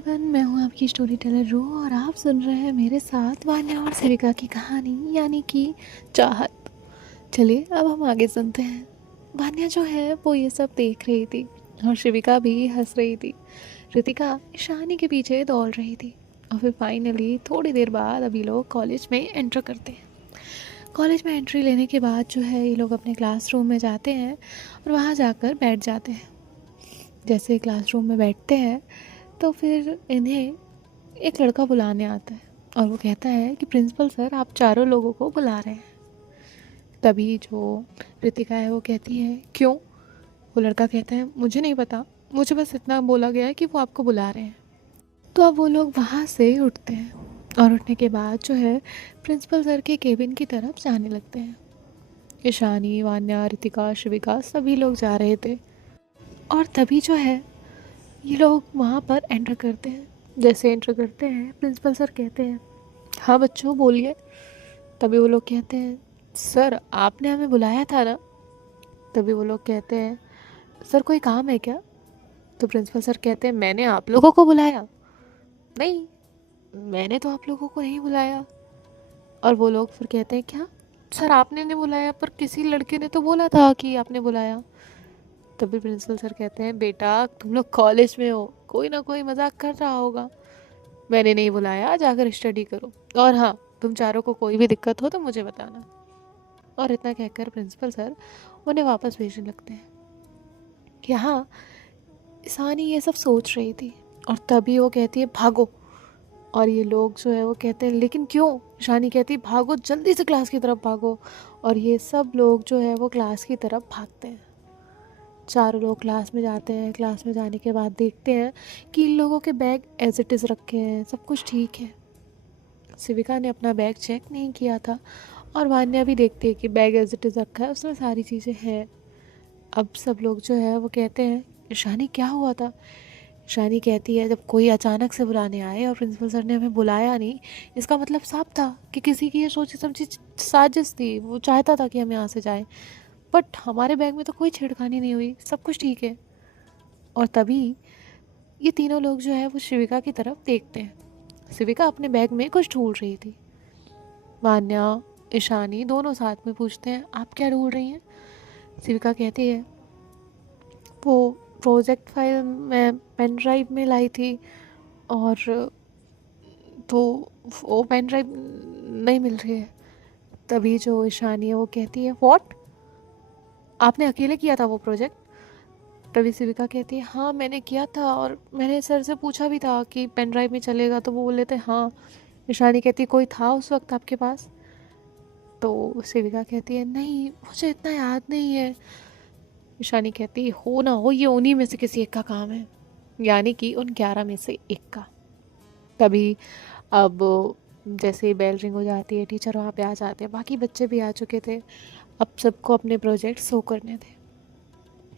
Everyone, मैं हूँ आपकी स्टोरी टेलर रू और आप सुन रहे हैं मेरे साथ वान्या और सेविका की कहानी यानी कि चाहत। चलिए अब हम आगे सुनते हैं। वान्या जो है वो ये सब देख रही थी और शिविका भी हंस रही थी। रितिका ईशानी के पीछे दौड़ रही थी और फिर फाइनली थोड़ी देर बाद अभी लोग कॉलेज में एंटर करते हैं। कॉलेज में एंट्री लेने के बाद जो है ये लोग अपने क्लासरूम में जाते हैं और वहाँ जाकर बैठ जाते हैं। जैसे क्लासरूम में बैठते हैं तो फिर इन्हें एक लड़का बुलाने आता है और वो कहता है कि प्रिंसिपल सर आप चारों लोगों को बुला रहे हैं। तभी जो रितिका है वो कहती है क्यों। वो लड़का कहता है मुझे नहीं पता, मुझे बस इतना बोला गया है कि वो आपको बुला रहे हैं। तो अब वो लोग वहाँ से उठते हैं और उठने के बाद जो है प्रिंसिपल सर के केबिन की तरफ जाने लगते हैं। ईशानी, वान्या, रितिका, शिविका सभी लोग जा रहे थे और तभी जो है ये लोग वहाँ पर एंटर करते हैं। जैसे एंटर करते हैं प्रिंसिपल सर कहते हैं हाँ बच्चों बोलिए। तभी वो लोग कहते हैं सर आपने हमें बुलाया था ना। तभी वो लोग कहते हैं सर कोई काम है क्या। तो प्रिंसिपल सर कहते हैं मैंने आप लोगों को बुलाया नहीं, मैंने तो आप लोगों को नहीं बुलाया। और वो लोग फिर कहते हैं क्या सर आपने नहीं बुलाया, पर किसी लड़के ने तो बोला था कि आपने बुलाया। तभी प्रिंसिपल सर कहते हैं बेटा तुम लोग कॉलेज में हो, कोई ना कोई मजाक कर रहा होगा, मैंने नहीं बुलाया, जाकर स्टडी करो। और हाँ, तुम चारों को कोई भी दिक्कत हो तो मुझे बताना। और इतना कहकर प्रिंसिपल सर उन्हें वापस भेजने लगते हैं। कि हाँ, ईशानी ये सब सोच रही थी और तभी वो कहती है भागो। और ये लोग जो है वो कहते हैं लेकिन क्यों। ईशानी कहती है भागो, जल्दी से क्लास की तरफ भागो। और ये सब लोग जो है वो क्लास की तरफ भागते हैं। चारों लोग क्लास में जाते हैं। क्लास में जाने के बाद देखते हैं कि इन लोगों के बैग एज इट इज़ रखे हैं, सब कुछ ठीक है। शिविका ने अपना बैग चेक नहीं किया था और वान्या भी देखती है कि बैग एज इट इज़ रखा है, उसमें सारी चीज़ें हैं। अब सब लोग जो है वो कहते हैं ईशानी क्या हुआ था। ईशानी कहती है जब कोई अचानक से बुलाने आए और प्रिंसिपल सर ने हमें बुलाया नहीं, इसका मतलब साफ था कि किसी की ये सोची समझी साजिश थी, वो चाहता था कि हम यहाँ से जाएं। बट हमारे बैग में तो कोई छेड़खानी नहीं हुई, सब कुछ ठीक है। और तभी ये तीनों लोग जो है वो शिविका की तरफ देखते हैं। शिविका अपने बैग में कुछ ढूंढ रही थी। वान्या, ईशानी दोनों साथ में पूछते हैं आप क्या ढूंढ रही हैं। शिविका कहती है वो प्रोजेक्ट फाइल मैं पेन ड्राइव में लाई थी और तो वो पेन ड्राइव नहीं मिल रही है। तभी जो ईशानी है वो कहती है व्हाट, आपने अकेले किया था वो प्रोजेक्ट। तभी शिविका कहती है हाँ मैंने किया था और मैंने सर से पूछा भी था कि पेन ड्राइव में चलेगा, तो वो बोले थे हाँ। ईशानी कहती है कोई था उस वक्त आपके पास। तो शिविका कहती है नहीं मुझे इतना याद नहीं है। ईशानी कहती है हो ना हो ये उन्हीं में से किसी एक का काम है, यानी कि उन 11 में से एक का। तभी अब जैसे ही बेल रिंग हो जाती है, टीचर वहाँ पे आ जाते हैं, बाकी बच्चे भी आ चुके थे। अब सबको अपने प्रोजेक्ट शो करने थे।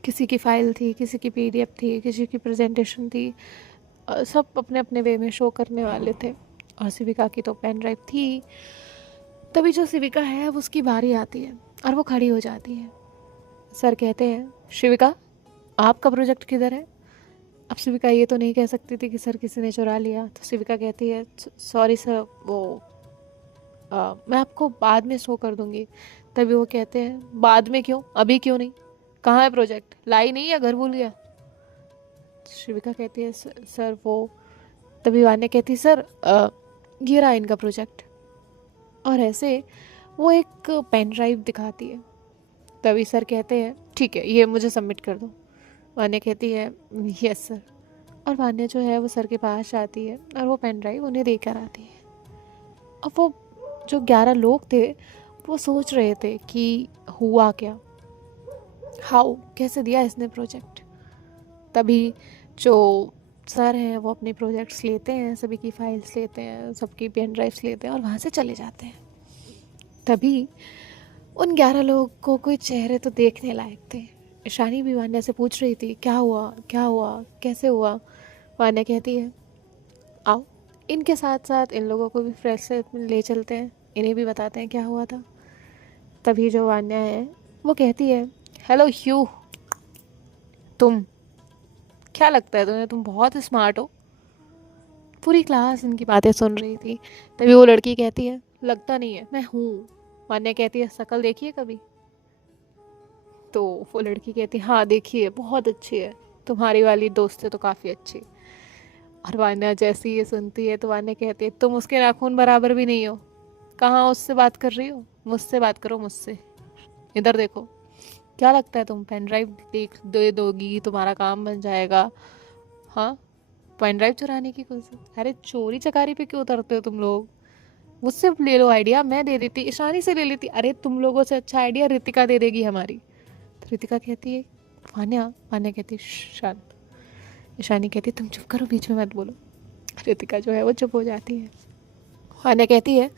किसी की फ़ाइल थी, किसी की पीडीएफ थी, किसी की प्रेजेंटेशन थी, सब अपने अपने वे में शो करने वाले थे। और शिविका की तो पेन ड्राइव थी। तभी जो शिविका है अब उसकी बारी आती है और वो खड़ी हो जाती है। सर कहते हैं शिविका आपका प्रोजेक्ट किधर है। अब शिविका ये तो नहीं कह सकती थी कि सर किसी ने चुरा लिया, तो शिविका कहती है सॉरी सर, वो मैं आपको बाद में शो कर दूंगी। तभी वो कहते हैं बाद में क्यों, अभी क्यों नहीं, कहाँ है प्रोजेक्ट, लाई नहीं या घर भूल गया। शिविका कहती है सर वो। तभी वान्या कहती है सर ये रहा इनका प्रोजेक्ट। और ऐसे वो एक पेन ड्राइव दिखाती है। तभी सर कहते हैं ठीक है ये मुझे सबमिट कर दो। वान्या कहती है यस सर। और वान्या जो है वो सर के पास जाती है और वो पेन ड्राइव उन्हें देकर आती है। अब वो जो 11 लोग थे वो सोच रहे थे कि हुआ क्या, हाउ कैसे दिया इसने प्रोजेक्ट। तभी जो सर हैं वो अपने प्रोजेक्ट्स लेते हैं, सभी की फाइल्स लेते हैं, सबकी पेन ड्राइव्स लेते हैं और वहाँ से चले जाते हैं। तभी उन 11 लोगों को कोई चेहरे तो देखने लायक थे। ईशानी भी वान्या से पूछ रही थी क्या हुआ क्या हुआ कैसे हुआ। वान्या कहती है आओ इनके साथ साथ इन लोगों को भी फ्रेश से ले चलते हैं, इन्हें भी बताते हैं क्या हुआ था। तभी जो वान्या है वो कहती है हेलो ह्यू, तुम क्या लगता है तुम्हें, तुम बहुत स्मार्ट हो। पूरी क्लास इनकी बातें सुन रही थी। तभी वो लड़की कहती है, लगता नहीं है मैं हूँ। मान्या कहती है, शक्ल देखी है कभी? तो वो लड़की कहती है, हाँ देखी है, बहुत अच्छी है, तुम्हारी वाली दोस्त है तो काफ़ी अच्छी। और वान्या जैसे ही ये सुनती है तो वान्या कहती है, तुम उसके नाखून बराबर भी नहीं हो, कहाँ उससे बात कर रही हो? मुझसे बात करो, मुझसे। इधर देखो, क्या लगता है तुम पेन ड्राइव देख दे दोगी तुम्हारा काम बन जाएगा? हाँ, पेन ड्राइव चुराने की कोशिश? अरे चोरी चकारी पे क्यों उतरते हो तुम लोग? मुझसे ले लो आइडिया, मैं दे देती, ईशानी से ले लेती। अरे तुम लोगों से अच्छा आइडिया रितिका दे देगी हमारी। तो रितिका कहती है, वान्या। वान्या कहती है, शांत। ईशानी कहती है, तुम चुप करो, बीच में मत बोलो। रितिका जो है वो चुप हो जाती है। वान्या कहती है,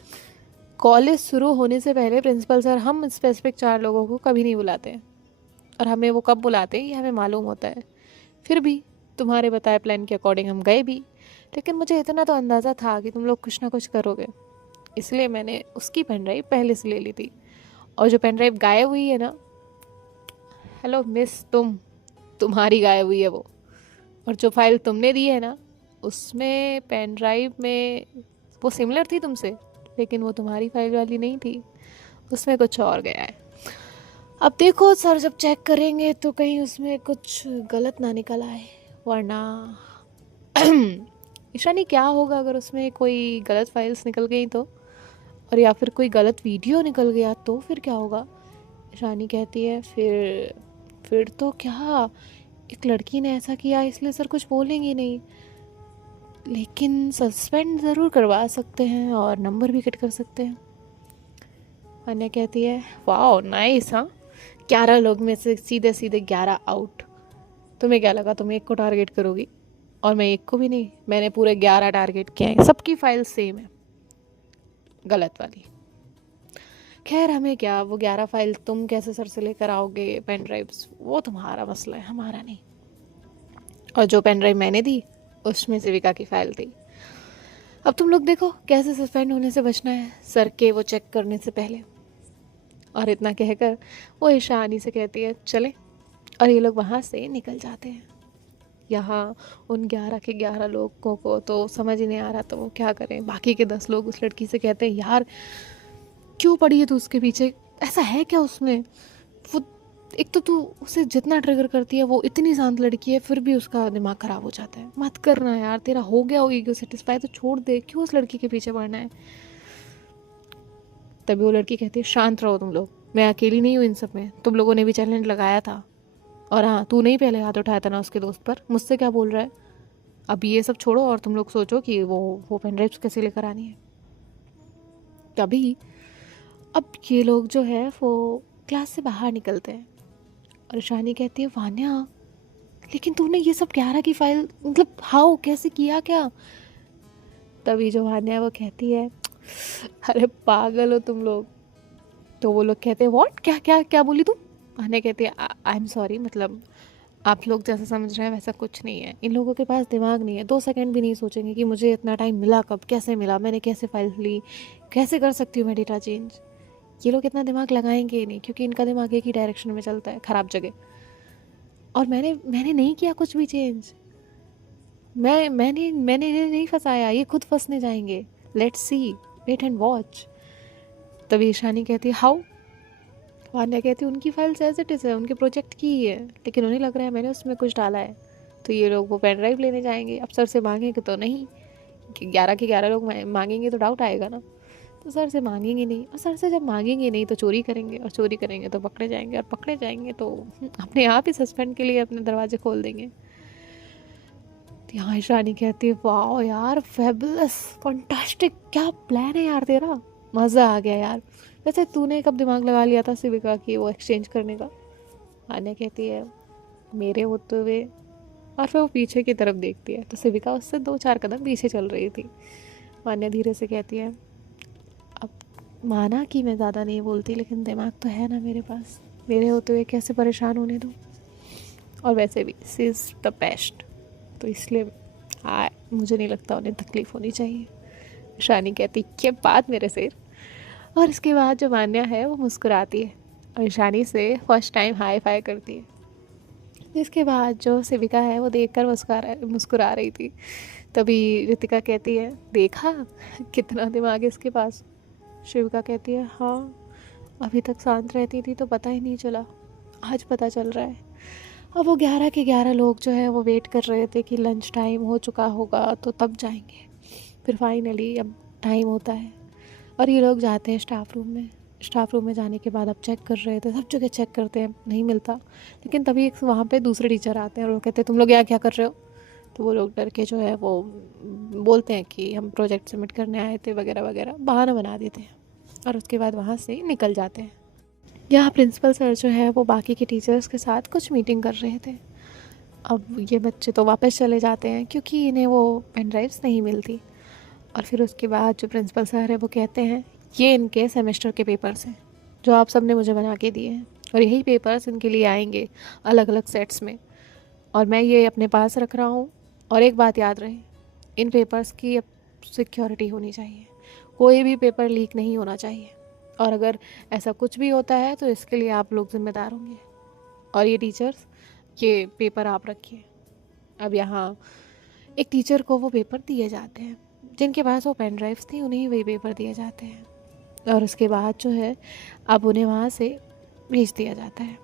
कॉलेज शुरू होने से पहले प्रिंसिपल सर हम स्पेसिफिक 4 लोगों को कभी नहीं बुलाते हैं, और हमें वो कब बुलाते हैं ये हमें मालूम होता है। फिर भी तुम्हारे बताए प्लान के अकॉर्डिंग हम गए भी, लेकिन मुझे इतना तो अंदाज़ा था कि तुम लोग कुछ ना कुछ करोगे, इसलिए मैंने उसकी पेन ड्राइव पहले से ले ली थी। और जो पेन ड्राइव गायब हुई है ना, हेलो मिस, तुम्हारी गायब हुई है वो। और जो फाइल तुमने दी है ना, उसमें पेन ड्राइव में वो सिमिलर थी तुमसे, लेकिन वो तुम्हारी फाइल वाली नहीं थी, उसमें कुछ और गया है। अब देखो सर जब चेक करेंगे तो कहीं उसमें कुछ गलत ना निकल आए, वरना ईशानी क्या होगा अगर उसमें कोई गलत फाइल्स निकल गई तो, और या फिर कोई गलत वीडियो निकल गया तो फिर क्या होगा? ईशानी कहती है, फिर तो क्या, एक लड़की ने ऐसा किया इसलिए सर कुछ बोलेंगे नहीं, लेकिन सस्पेंड ज़रूर करवा सकते हैं और नंबर भी कट कर सकते हैं। अन्या कहती है, वाह नाइस, हाँ 11 लोग में से सीधे सीधे 11 आउट। तुम्हें क्या लगा तुम एक को टारगेट करोगी? और मैं एक को भी नहीं, मैंने पूरे 11 टारगेट किए हैं, सबकी फाइल सेम है, गलत वाली। खैर हमें क्या, वो 11 फाइल तुम कैसे सर से लेकर आओगे पेन ड्राइव्स, वो तुम्हारा मसला है, हमारा नहीं। और जो पेन ड्राइव मैंने दी उसमें शिविका की फाइल थी। अब तुम लोग देखो कैसे सस्पेंड होने से बचना है सर के वो चेक करने से पहले। और इतना कहकर वो ईशानी से कहती है, चले। और ये लोग वहाँ से निकल जाते हैं। यहाँ उन 11 के 11 लोगों को तो समझ ही नहीं आ रहा तो वो क्या करें। बाकी के 10 लोग उस लड़की से कहते हैं, यार क्यों पड़ी है तू उसके पीछे, ऐसा है क्या उसमें? वो एक तो तू उसे जितना ट्रिगर करती है, वो इतनी शांत लड़की है फिर भी उसका दिमाग ख़राब हो जाता है। मत करना यार, तेरा हो गया हो ईगो सेटिस्फाई तो छोड़ दे, क्यों उस लड़की के पीछे पड़ना है? तभी वो लड़की कहती है, शांत रहो तुम लोग, मैं अकेली नहीं हूँ इन सब में, तुम लोगों ने भी चैलेंज लगाया था। और हाँ, तू नहीं पहले हाथ उठाया था ना उसके दोस्त पर, मुझसे क्या बोल रहा है? अब ये सब छोड़ो और तुम लोग सोचो कि वो पेन ड्राइव्स कैसे लेकर आनी है। तभी अब ये लोग जो है वो क्लास से बाहर निकलते हैं और ईशानी कहती है, वान्या लेकिन तूने ये सब 11 की फाइल मतलब हाउ कैसे किया क्या? तभी जो वान्या है वो कहती है, अरे पागल हो तुम लोग। तो वो लोग कहते हैं, व्हाट, क्या क्या क्या बोली तुम? वान्या कहती है, आई एम सॉरी, मतलब आप लोग जैसा समझ रहे हैं वैसा कुछ नहीं है, इन लोगों के पास दिमाग नहीं है, 2 सेकंड भी नहीं सोचेंगे कि मुझे इतना टाइम मिला कब, कैसे मिला, मैंने कैसे फाइल ली, कैसे कर सकती हूँ मैं डेटा चेंज। ये लोग इतना दिमाग लगाएंगे ही नहीं क्योंकि इनका दिमाग एक ही डायरेक्शन में चलता है, ख़राब जगह। और मैंने नहीं किया कुछ भी चेंज, मैंने इन्हें नहीं फंसाया, ये खुद फंसने जाएंगे, let's see, wait and watch. तभी ईशानी कहती है, हाउ? वान्या कहती है, उनकी फाइल्स एज इट इज़ है, उनके प्रोजेक्ट की ही है, लेकिन उन्हें लग रहा है मैंने उसमें कुछ डाला है। तो ये लोग वो पेन ड्राइव लेने जाएंगे, अब सर से मांगेंगे तो नहीं, कि 11 के 11 लोग मांगेंगे तो डाउट आएगा ना। तो सर से मांगेंगे नहीं, और सर से जब मांगेंगे नहीं तो चोरी करेंगे, और चोरी करेंगे तो पकड़े जाएंगे, और पकड़े जाएंगे तो अपने आप ही सस्पेंड के लिए अपने दरवाजे खोल देंगे। तो यहाँ ईशानी कहती है, वाह यार फेबुलस, फंटास्टिक, क्या प्लान है यार तेरा, मज़ा आ गया यार। वैसे तूने कब दिमाग लगा लिया था शिविका की वो एक्सचेंज करने का? आन्या कहती है, मेरे होते हुए। और फिर वो पीछे की तरफ देखती है तो शिविका उससे 2-4 कदम पीछे चल रही थी। आन्या धीरे से कहती है, अब माना कि मैं ज़्यादा नहीं बोलती, लेकिन दिमाग तो है ना मेरे पास, मेरे होते हुए कैसे परेशान होने दूँ? और वैसे भी शी इज़ द बेस्ट, तो इसलिए मुझे नहीं लगता उन्हें तकलीफ़ होनी चाहिए। शानी कहती, क्या बात मेरे सिर। और इसके बाद जो मान्या है वो मुस्कुराती है और ईशानी से फर्स्ट टाइम हाई फाई करती है। जिसके बाद जो शिविका है वो देखकर मुस्कुरा रही थी। तभी रितिका कहती है, देखा कितना दिमाग है इसके पास। शिविका कहती है, हाँ, अभी तक शांत रहती थी तो पता ही नहीं चला, आज पता चल रहा है। अब वो 11 के 11 लोग जो है वो वेट कर रहे थे कि लंच टाइम हो चुका होगा तो तब जाएंगे। फिर फाइनली अब टाइम होता है और ये लोग जाते हैं स्टाफ रूम में। स्टाफ रूम में जाने के बाद अब चेक कर रहे थे, सब जगह चेक करते हैं, नहीं मिलता। लेकिन तभी एक वहाँ पे दूसरे टीचर आते हैं और वो कहते हैं, तुम लोग यहाँ क्या कर रहे हो? तो वो लोग डर के जो है वो बोलते हैं कि हम प्रोजेक्ट सबमिट करने आए थे वगैरह वगैरह, बहाना बना देते हैं और उसके बाद वहाँ से निकल जाते हैं। यहाँ प्रिंसिपल सर जो है वो बाकी के टीचर्स के साथ कुछ मीटिंग कर रहे थे। अब ये बच्चे तो वापस चले जाते हैं क्योंकि इन्हें वो पेन ड्राइव्स नहीं मिलती। और फिर उसके बाद जो प्रिंसिपल सर है वो कहते हैं, ये इनके सेमेस्टर के पेपर्स हैं जो आप सब ने मुझे बना के दिए हैं, और यही पेपर्स इनके लिए आएंगे अलग अलग सेट्स में, और मैं ये अपने पास रख रहा हूँ। और एक बात याद रहे, इन पेपर्स की अब सिक्योरिटी होनी चाहिए, कोई भी पेपर लीक नहीं होना चाहिए, और अगर ऐसा कुछ भी होता है तो इसके लिए आप लोग जिम्मेदार होंगे। और ये टीचर्स, ये पेपर आप रखिए। अब यहाँ एक टीचर को वो पेपर दिए जाते हैं, जिनके पास वो पेन ड्राइव्स थी उन्हें वही पेपर दिए जाते हैं। और उसके बाद जो है अब उन्हें वहाँ से भेज दिया जाता है।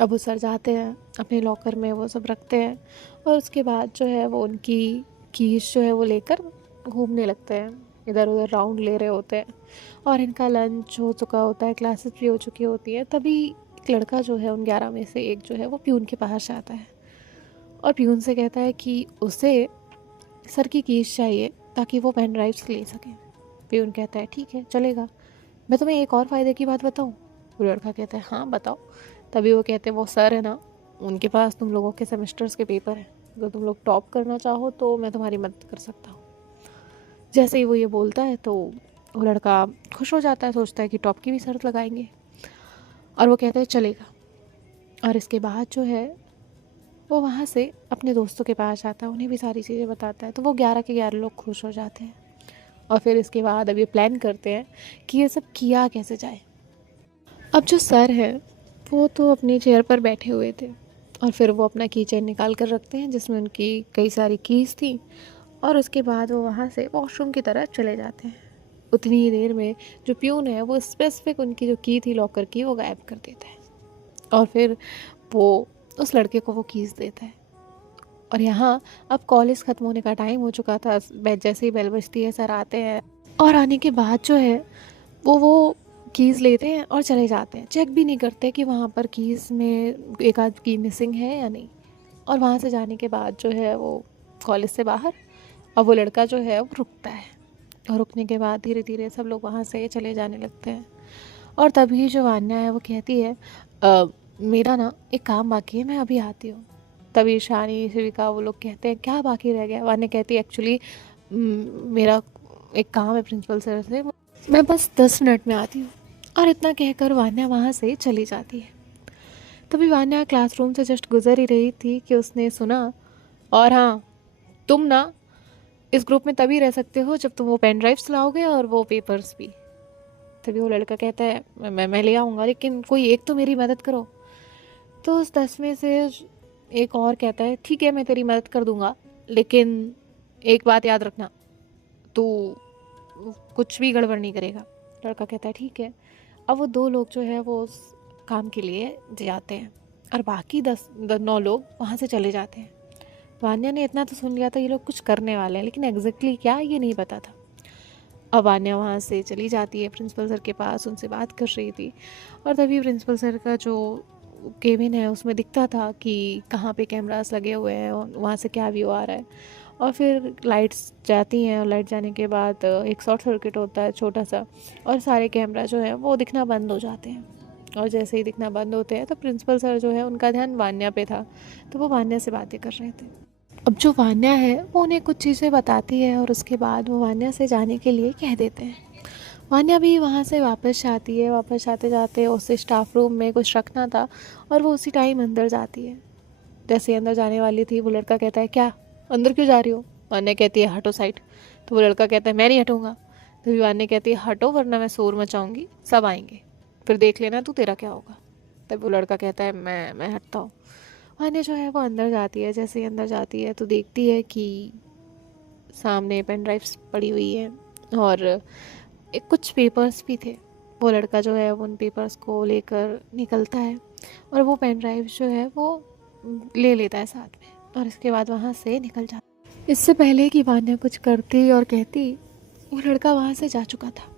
अब वो सर जाते हैं अपने लॉकर में, वो सब रखते हैं, और उसके बाद जो है वो उनकी कीज जो है वो लेकर घूमने लगते हैं, इधर उधर राउंड ले रहे होते हैं। और इनका लंच हो चुका होता है, क्लासेस भी हो चुकी होती है। तभी एक लड़का जो है उन 11 में से एक जो है वो प्यून के पास जाता है और प्यून से कहता है कि उसे सर की कीज चाहिए ताकि वो पेन ड्राइव्स ले सकें। प्यून कहता है, ठीक है चलेगा। मैं तुम्हें एक और फ़ायदे की बात बताऊं? वो लड़का कहता है, हाँ बताओ। तभी वो कहते हैं, वो सर है ना, उनके पास तुम लोगों के सेमेस्टर्स के पेपर हैं, अगर तुम लोग टॉप करना चाहो तो मैं तुम्हारी मदद कर सकता हूँ। जैसे ही वो ये बोलता है तो वो लड़का खुश हो जाता है, सोचता है कि टॉप की भी शर्त लगाएंगे, और वो कहता है चलेगा। और इसके बाद जो है वो वहाँ से अपने दोस्तों के पास जाता है, उन्हें भी सारी चीज़ें बताता है। तो वो 11 के 11 लोग खुश हो जाते हैं। और फिर इसके बाद अब ये प्लान करते हैं कि ये सब किया कैसे जाए। अब जो सर है वो तो अपनी चेयर पर बैठे हुए थे, और फिर वो अपना की चेन निकाल कर रखते हैं जिसमें उनकी कई सारी कीज़ थी। और उसके बाद वो वहाँ से वॉशरूम की तरफ चले जाते हैं। उतनी ही देर में जो प्यून है वो स्पेसिफिक उनकी जो की थी लॉकर की वो गायब कर देता है, और फिर वो उस लड़के को वो कीज़ देता है। और यहाँ अब कॉलेज ख़त्म होने का टाइम हो चुका था। जैसे ही बेल बजती है सर आते हैं, और आने के बाद जो है वो कीज़ लेते हैं और चले जाते हैं, चेक भी नहीं करते कि वहाँ पर कीज़ में एक आध की मिसिंग है या नहीं। और वहाँ से जाने के बाद जो है वो कॉलेज से बाहर, अब वो लड़का जो है वो रुकता है, और रुकने के बाद धीरे धीरे सब लोग वहाँ से चले जाने लगते हैं। और तभी जो वान्या है वो कहती है, मेरा ना एक काम बाकी है, मैं अभी आती हूँ। तभी शानी शिविका वो लोग कहते हैं, क्या बाकी रह गया? वान्या कहती है, एक्चुअली मेरा एक काम है प्रिंसिपल सर से, मैं बस 10 मिनट में आती हूँ। और इतना कहकर वान्या वहाँ से चली जाती है। तभी वान्या क्लासरूम से जस्ट गुजर ही रही थी कि उसने सुना, और हाँ, तुम ना इस ग्रुप में तभी रह सकते हो जब तुम वो पेन ड्राइव्स लाओगे और वो पेपर्स भी। तभी वो लड़का कहता है, मैं ले आऊँगा, लेकिन कोई एक तो मेरी मदद करो। तो उस 10 में से एक और कहता है, ठीक है मैं तेरी मदद कर दूँगा, लेकिन एक बात याद रखना, तू कुछ भी गड़बड़ नहीं करेगा। लड़का कहता है ठीक है। अब वो 2 लोग जो है वो उस काम के लिए जाते हैं, और बाकी 9 लोग वहाँ से चले जाते हैं। वान्या ने इतना तो सुन लिया था ये लोग कुछ करने वाले हैं, लेकिन एग्जैक्टली क्या ये नहीं पता था। अब वान्या वहाँ से चली जाती है प्रिंसिपल सर के पास, उनसे बात कर रही थी। और तभी प्रिंसिपल सर का जो केबिन है उसमें दिखता था कि कहाँ पे कैमरास लगे हुए हैं और वहाँ से क्या व्यू आ रहा है। और फिर लाइट्स जाती हैं, और लाइट जाने के बाद एक शॉर्ट सर्किट होता है छोटा सा, और सारे कैमरा जो है वो दिखना बंद हो जाते हैं। और जैसे ही दिखना बंद होते हैं तो प्रिंसिपल सर जो है उनका ध्यान वान्या पे था, तो वो वान्या से बातें कर रहे थे। अब जो वान्या है वो उन्हें कुछ चीज़ें बताती है, और उसके बाद वो वान्या से जाने के लिए कह देते हैं। वान्या भी वहाँ से वापस आती है, वापस आते जाते उसे स्टाफ रूम में कुछ रखना था, और वो उसी टाइम अंदर जाती है। जैसे अंदर जाने वाली थी वो लड़का कहता है, क्या अंदर क्यों जा रही हो? वान्या कहती है, हटो साइड। तो वो लड़का कहता है, मैं नहीं हटूँगा। तो वान्या कहती है, हटो वरना मैं शोर मचाऊंगी, सब आएंगे, फिर देख लेना तू तेरा क्या होगा। तब वो लड़का कहता है, मैं हटता हूँ। वान्या जो है वो अंदर जाती है। जैसे ही अंदर जाती है तो देखती है कि सामने पेन ड्राइव्स पड़ी हुई है और एक कुछ पेपर्स भी थे। वो लड़का जो है वो उन पेपर्स को लेकर निकलता है और वो पेन ड्राइव जो है वो ले लेता है साथ में और इसके बाद वहाँ से निकल जाता है। इससे पहले कि वान्या कुछ करती और कहती, वो लड़का वहाँ से जा चुका था।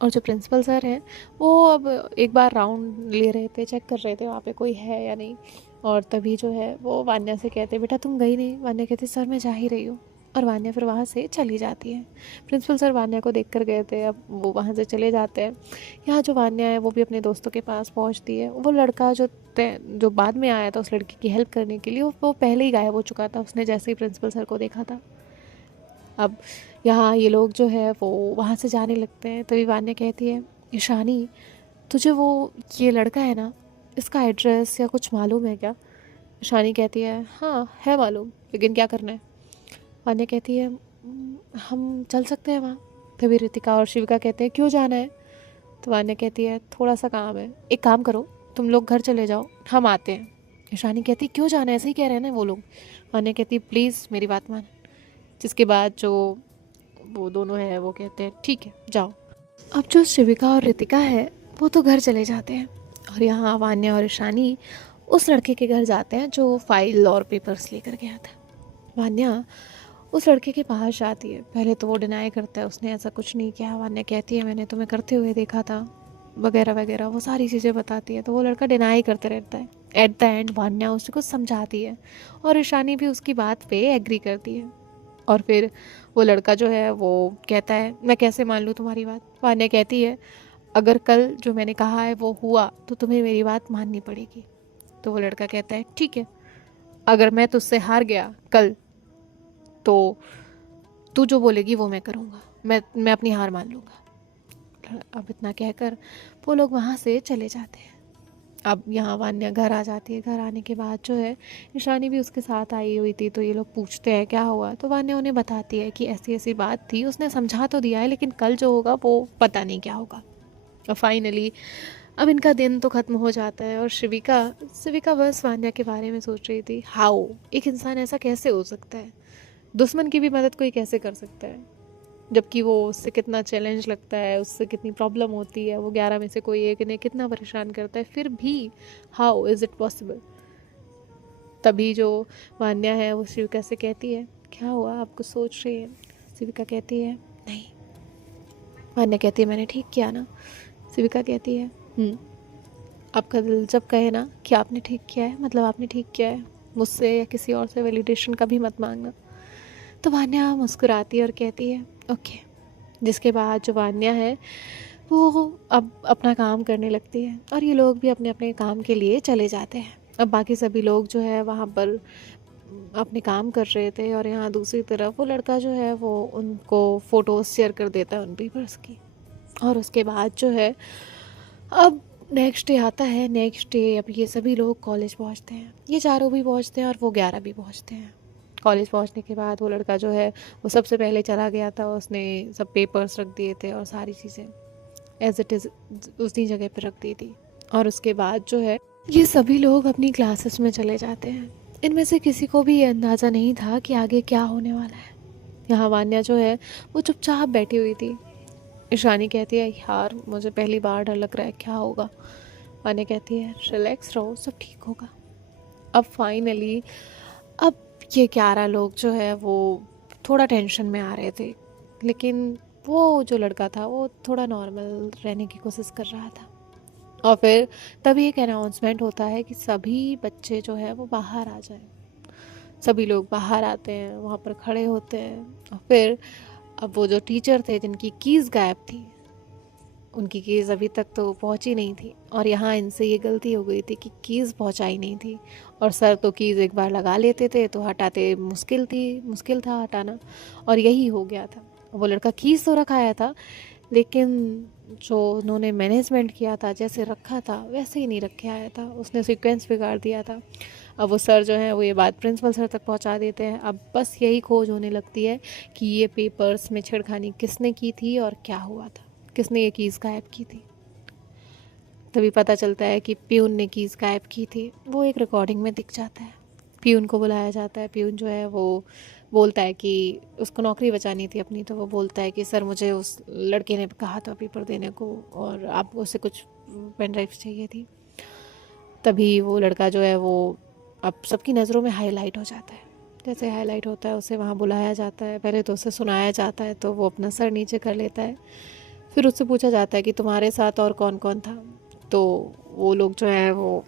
और जो प्रिंसिपल सर हैं वो अब एक बार राउंड ले रहे थे, चेक कर रहे थे वहाँ पे कोई है या नहीं। और तभी जो है वो वान्या से कहते, बेटा तुम गई नहीं? वान्या कहती, सर मैं जा ही रही हूँ। और वान्या फिर वहाँ से चली जाती है। प्रिंसिपल सर वान्या को देख कर गए थे, अब वो वहाँ से चले जाते हैं। यहाँ जो वान्या है वो भी अपने दोस्तों के पास पहुँचती है। वो लड़का जो बाद में आया था उस लड़की की हेल्प करने के लिए, वो पहले ही गायब हो चुका था, उसने जैसे ही प्रिंसिपल सर को देखा था। अब यहाँ ये लोग जो है वो वहाँ से जाने लगते हैं। तभी वान्या कहती है, ईशानी तुझे वो ये लड़का है ना, इसका एड्रेस या कुछ मालूम है क्या? ईशानी कहती है, हाँ है मालूम, लेकिन क्या करना है?" वान्या कहती है, हम चल सकते हैं वहाँ?" तभी रितिका और शिविका कहते हैं, क्यों जाना है?" तो वान्या कहती है, थोड़ा सा काम है, एक काम करो तुम लोग घर चले जाओ, हम आते हैं। ईशानी कहती, क्यों जाना है, ऐसे ही कह रहे हैं ना वो लोग। वान्या कहती, प्लीज़ मेरी बात मान। जिसके बाद जो वो दोनों हैं वो कहते हैं, ठीक है जाओ। अब जो शिविका और रितिका है वो तो घर चले जाते हैं और यहाँ वान्या और ईशानी उस लड़के के घर जाते हैं जो फाइल और पेपर्स लेकर गया था। वान्या उस लड़के के पास जाती है। पहले तो वो डिनाई करता है, उसने ऐसा कुछ नहीं किया। वान्या कहती है, मैंने तुम्हें करते हुए देखा था, वगैरह वगैरह, वो सारी चीज़ें बताती है। तो वो लड़का डिनाई करते रहता है। एट द एंड वान्या उसको समझाती है और ईशानी भी उसकी बात पे एग्री करती है। और फिर वो लड़का जो है वो कहता है, मैं कैसे मान लूँ तुम्हारी बात? वान्या कहती है, अगर कल जो मैंने कहा है वो हुआ तो तुम्हें मेरी बात माननी पड़ेगी। तो वो लड़का कहता है, ठीक है, अगर मैं तुझसे हार गया कल तो तू जो बोलेगी वो मैं करूँगा, मैं अपनी हार मान लूँगा। अब इतना कहकर वो लोग वहाँ से चले जाते हैं। अब यहाँ वान्या घर आ जाती है। घर आने के बाद जो है ईशानी भी उसके साथ आई हुई थी। तो ये लोग पूछते हैं क्या हुआ, तो वान्या उन्हें बताती है कि ऐसी ऐसी बात थी, उसने समझा तो दिया है लेकिन कल जो होगा वो पता नहीं क्या होगा। और फाइनली अब इनका दिन तो ख़त्म हो जाता है और शिविका शिविका बस वान्या के बारे में सोच रही थी, हाउ एक इंसान ऐसा कैसे हो सकता है, दुश्मन की भी मदद कोई कैसे कर सकता है, जबकि वो उससे कितना चैलेंज लगता है, उससे कितनी प्रॉब्लम होती है, वो 11 में से कोई एक इन्हें कितना परेशान करता है, फिर भी हाउ इज़ इट पॉसिबल। तभी जो वान्या है वो शिविका से कहती है, क्या हुआ, आप कुछ सोच रही है? शिविका कहती है, नहीं। वान्या कहती है, मैंने ठीक किया ना? शिविका कहती है, आपका दिल जब कहे ना कि आपने ठीक किया है, मतलब आपने ठीक किया है, मुझसे या किसी और से वैलिडेशन कभी मत मांगना। तो वान्या मुस्कुराती है और कहती है, ओके। जिसके बाद जो वान्या है वो अब अपना काम करने लगती है और ये लोग भी अपने अपने काम के लिए चले जाते हैं। अब बाकी सभी लोग जो है वहाँ पर अपने काम कर रहे थे और यहाँ दूसरी तरफ वो लड़का जो है वो उनको फ़ोटोज़ शेयर कर देता है उन पेपर्स की। और उसके बाद जो है अब नेक्स्ट डे आता है। नेक्स्ट डे अब ये सभी लोग कॉलेज पहुँचते हैं, ये चारों भी पहुँचते हैं और वो 11 भी पहुँचते हैं। कॉलेज पहुँचने के बाद वो लड़का जो है वो सबसे पहले चला गया था, उसने सब पेपर्स रख दिए थे और सारी चीज़ें एज इट इज़ उसी जगह पर रख दी थी। और उसके बाद जो है ये सभी लोग अपनी क्लासेस में चले जाते हैं। इनमें से किसी को भी ये अंदाज़ा नहीं था कि आगे क्या होने वाला है। यहाँ वान्या जो है वो चुपचाप बैठी हुई थी। ईशानी कहती है, यार मुझे पहली बार डर लग रहा है, क्या होगा? वान्या कहती है, रिलैक्स रहो, सब ठीक होगा। अब फाइनली अब ये 11 लोग जो है वो थोड़ा टेंशन में आ रहे थे, लेकिन वो जो लड़का था वो थोड़ा नॉर्मल रहने की कोशिश कर रहा था। और फिर तभी एक अनाउंसमेंट होता है कि सभी बच्चे जो है वो बाहर आ जाएं। सभी लोग बाहर आते हैं, वहाँ पर खड़े होते हैं। और फिर अब वो जो टीचर थे जिनकी कीज़ गायब थी, उनकी कीज़ अभी तक तो पहुंची नहीं थी और यहाँ इनसे ये गलती हो गई थी कि कीज़ पहुंचाई नहीं थी। और सर तो कीज़ एक बार लगा लेते थे तो हटाते मुश्किल था हटाना, और यही हो गया था। वो लड़का कीज़ तो रखाया था लेकिन जो उन्होंने मैनेजमेंट किया था, जैसे रखा था वैसे ही नहीं रखे आया था, उसने सीक्वेंस बिगाड़ दिया था। अब वो सर जो हैं वो ये बात प्रिंसिपल सर तक पहुंचा देते हैं। अब बस यही खोज होने लगती है कि ये पेपर्स में छेड़खानी किसने की थी और क्या हुआ था, किसने ये कीज़ गायब की थी। तभी पता चलता है कि पियून ने कीज़ गायब की थी, वो एक रिकॉर्डिंग में दिख जाता है। पियून को बुलाया जाता है। पियून जो है वो बोलता है कि उसको नौकरी बचानी थी अपनी, तो वो बोलता है कि सर मुझे उस लड़के ने कहा था पेपर देने को और आपको उससे कुछ पेन ड्राइव चाहिए थी। तभी वो लड़का जो है वो अब सबकी नज़रों में हाईलाइट हो जाता है। जैसे हाईलाइट होता है उसे वहाँ बुलाया जाता है। पहले तो उसे सुनाया जाता है तो वो अपना सर नीचे कर लेता है। फिर उससे पूछा जाता है कि तुम्हारे साथ और कौन कौन था। तो वो लोग जो है वो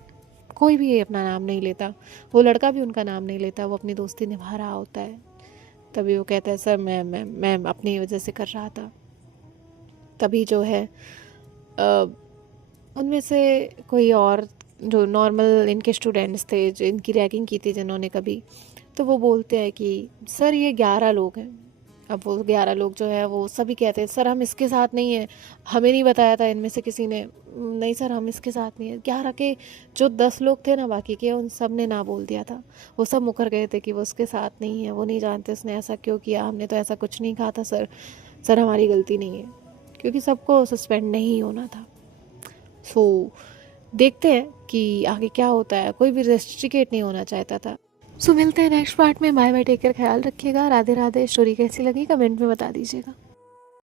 कोई भी अपना नाम नहीं लेता। वो लड़का भी उनका नाम नहीं लेता, वो अपनी दोस्ती निभा रहा होता है। तभी वो कहता है सर मैं अपनी वजह से कर रहा था। तभी जो है उनमें से कोई और जो नॉर्मल इनके स्टूडेंट्स थे जो इनकी रैगिंग की थी जिन्होंने कभी, तो वो बोलते हैं कि सर ये 11 लोग हैं। अब वो 11 लोग जो है वो सभी कहते हैं सर हम इसके साथ नहीं हैं, हमें नहीं बताया था इनमें से किसी ने, नहीं सर हम इसके साथ नहीं है। 11 के जो 10 लोग थे ना बाकी के, उन सब ने ना बोल दिया था। वो सब मुकर गए थे कि वो उसके साथ नहीं है, वो नहीं जानते उसने ऐसा क्यों किया, हमने तो ऐसा कुछ नहीं कहा था सर, सर हमारी गलती नहीं है। क्योंकि सबको सस्पेंड नहीं होना था। सो देखते हैं कि आगे क्या होता है। कोई भी रेस्ट्रिकेट नहीं होना चाहता था। सो मिलते हैं नेक्स्ट पार्ट में। बाय बाय, टेक केयर, ख्याल रखिएगा। राधे राधे। स्टोरी कैसी लगी कमेंट में बता दीजिएगा।